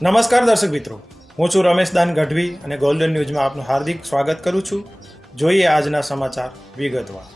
નમસ્કાર દર્શક મિત્રો, હું છું રમેશ દાન ગઢવી અને ગોલ્ડન ન્યૂઝમાં આપનું હાર્દિક સ્વાગત કરું છું। જોઈએ આજના સમાચાર વિગતવાર।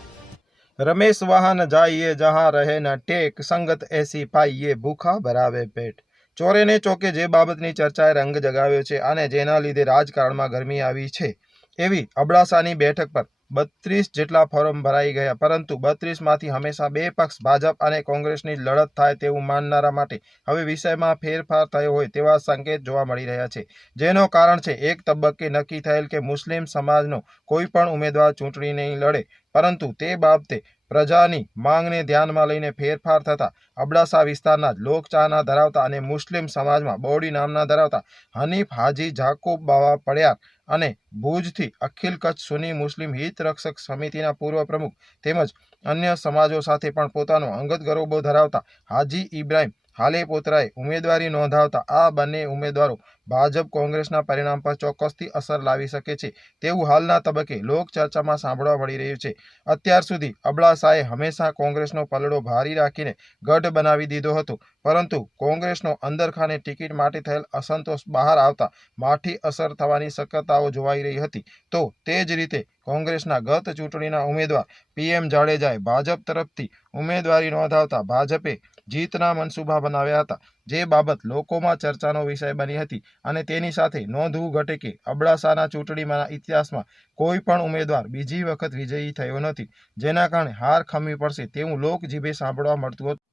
રમેશ વાહન જાઈએ જહાં રહે ન ટેક, સંગત એસી પાઈએ ભૂખા ભરાવે પેટ। ચોરે ને ચોકે જે બાબતની ચર્ચાએ રંગ જગાવ્યો છે અને જેના લીધે રાજકારણમાં ગરમી આવી છે, એવી અબડાસાની બેઠક પર 32 જેટલા ફોર્મ ભરાઈ ગયા, પરંતુ 32માંથી હંમેશા બે પક્ષ ભાજપ અને કોંગ્રેસની લડત થાય તેવું માનનારા માટે હવે વિષયમાં ફેરફાર થયો હોય તેવા સંકેત જોવા મળી રહ્યા છે, જેનો કારણ છે એક તબક્કે નક્કી થયેલ કે મુસ્લિમ સમાજનો કોઈ પણ ઉમેદવાર ચૂંટણી નહીં લડે, પરંતુ તે બાબતે પ્રજાની માંગને ધ્યાનમાં લઈને ફેરફાર થતા અબડાસા વિસ્તારના જ લોકચાહના ધરાવતા અને મુસ્લિમ સમાજમાં બોડી નામના ધરાવતા હનીફ હાજી જાકુબ બાવા પડ્યાર અને ભુજથી અખિલ કચ્છ સુન્ની મુસ્લિમ હિત રક્ષક સમિતિના પૂર્વ પ્રમુખ તેમજ અન્ય સમાજો સાથે પણ પોતાનો અંગત ગરોબો ધરાવતા હાજી ઇબ્રાહીમ હાલેપોત્રાએ ઉમેદવારી નોંધાવતા આ બંને ઉમેદવારો ભાજપ કોંગ્રેસના પરિણામ પર ચોક્કસથી અસર લાવી શકે છે તેવું હાલના તબક્કે લોકચર્ચામાં સાંભળવા મળી રહ્યું છે। અત્યાર સુધી અબડાસાએ હંમેશા કોંગ્રેસનો પલડો ભારી રાખીને ગઢ બનાવી દીધો હતો, પરંતુ કોંગ્રેસનો અંદરખાને ટિકિટ માટે થયેલ અસંતોષ બહાર આવતા માઠી અસર થવાની શક્યતાઓ જોવાઈ રહી હતી। તો તે જ રીતે કોંગ્રેસના ગત ચૂંટણીના ઉમેદવાર PM જાડેજાએ ભાજપ તરફથી ઉમેદવારી નોંધાવતા ભાજપે જીતના મનસૂબા બનાવ્યા હતા, જે બાબત લોકોમાં ચર્ચાનો વિષય બની હતી અને તેની સાથે નોંધવું ઘટે કે અબડાસાના ચૂંટણીના ઇતિહાસમાં કોઈ પણ ઉમેદવાર બીજી વખત વિજયી થયો નથી, જેના કારણે હાર ખમવી પડશે તેવું લોકજીભે સાંભળવા મળતું હતું।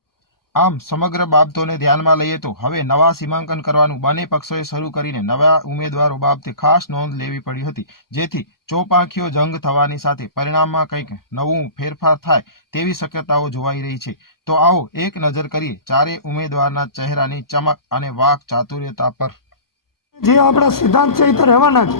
આમ સમગ્ર બાબતોને ધ્યાનમાં લઈએ તો હવે નવા સીમાંકન કરવાનું બંને પક્ષોએ શરૂ કરીને નવા ઉમેદવારો બાબતે ખાસ નોંધ લેવી પડી હતી, જેથી ચોપાંખીઓ જંગ થવાની સાથે પરિણામમાં કંઈક નવું ફેરફાર થાય તેવી શક્યતાઓ જોવાઈ રહી છે। તો આવો એક નજર કરીએ ચારે ઉમેદવારના ચહેરાની ચમક અને વાક ચાતુર્યતા પર। જે આપણા સિદ્ધાંત છે એ તો રહેવાના જ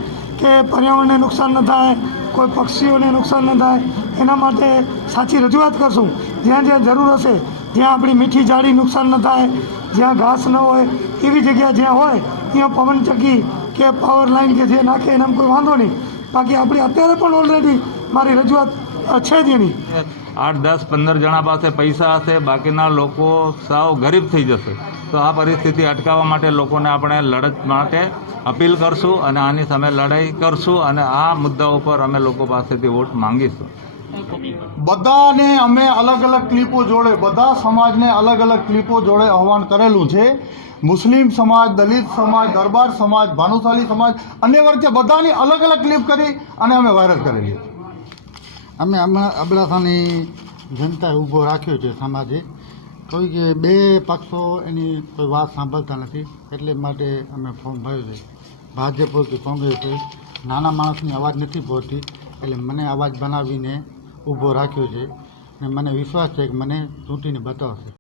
કે પર્યાવરણને નુકસાન ન થાય, કોઈ પક્ષીઓને નુકસાન ન થાય, એના માટે સાચી રજૂઆત કરશું। જ્યાં જ્યાં જરૂર હશે, જ્યાં આપણી મીઠી જાળી નુકસાન ન થાય, જ્યાં ઘાસ ન હોય એવી જગ્યા જ્યાં હોય ત્યાં પવનચક્કી કે પાવર લાઇન કે જે નાખે એનામાં કોઈ વાંધો નહીં। બાકી આપણી અત્યારે પણ ઓલરેડી મારી રજૂઆત છે જ એની। 8, 10, 15 જણા પાસે પૈસા હશે, બાકીના લોકો સાવ ગરીબ થઈ જશે। તો આ પરિસ્થિતિ અટકાવવા માટે લોકોને આપણે લડત માટે અપીલ કરશું અને આની સામે લડાઈ કરશું અને આ મુદ્દા ઉપર અમે લોકો પાસેથી વોટ માંગીશું। બધાને અમે અલગ અલગ ક્લિપો જોડે, બધા સમાજને અલગ અલગ ક્લિપો જોડે આહવાન કરેલું છે। મુસ્લિમ સમાજ, દલિત સમાજ, દરબાર સમાજ, ભાનુશાલી સમાજ, અન્ય વર્ગે બધાની અલગ અલગ ક્લિપ કરી અને અમે વાયરલ કરેલી છે। અમે અબડાસાની જનતાએ ઊભો રાખ્યો છે સમાજે, કોઈ કે બે પક્ષો એની કોઈ વાત સાંભળતા નથી, એટલે માટે અમે ફોર્મ ભર્યું છે। ભાજપ હોય કે કોંગ્રેસ હોય, નાના માણસની અવાજ નથી પહોંચતી, એટલે મને અવાજ બનાવીને ઊભો રાખ્યો છે અને મને વિશ્વાસ છે કે મને ચૂંટીને બતાવશે।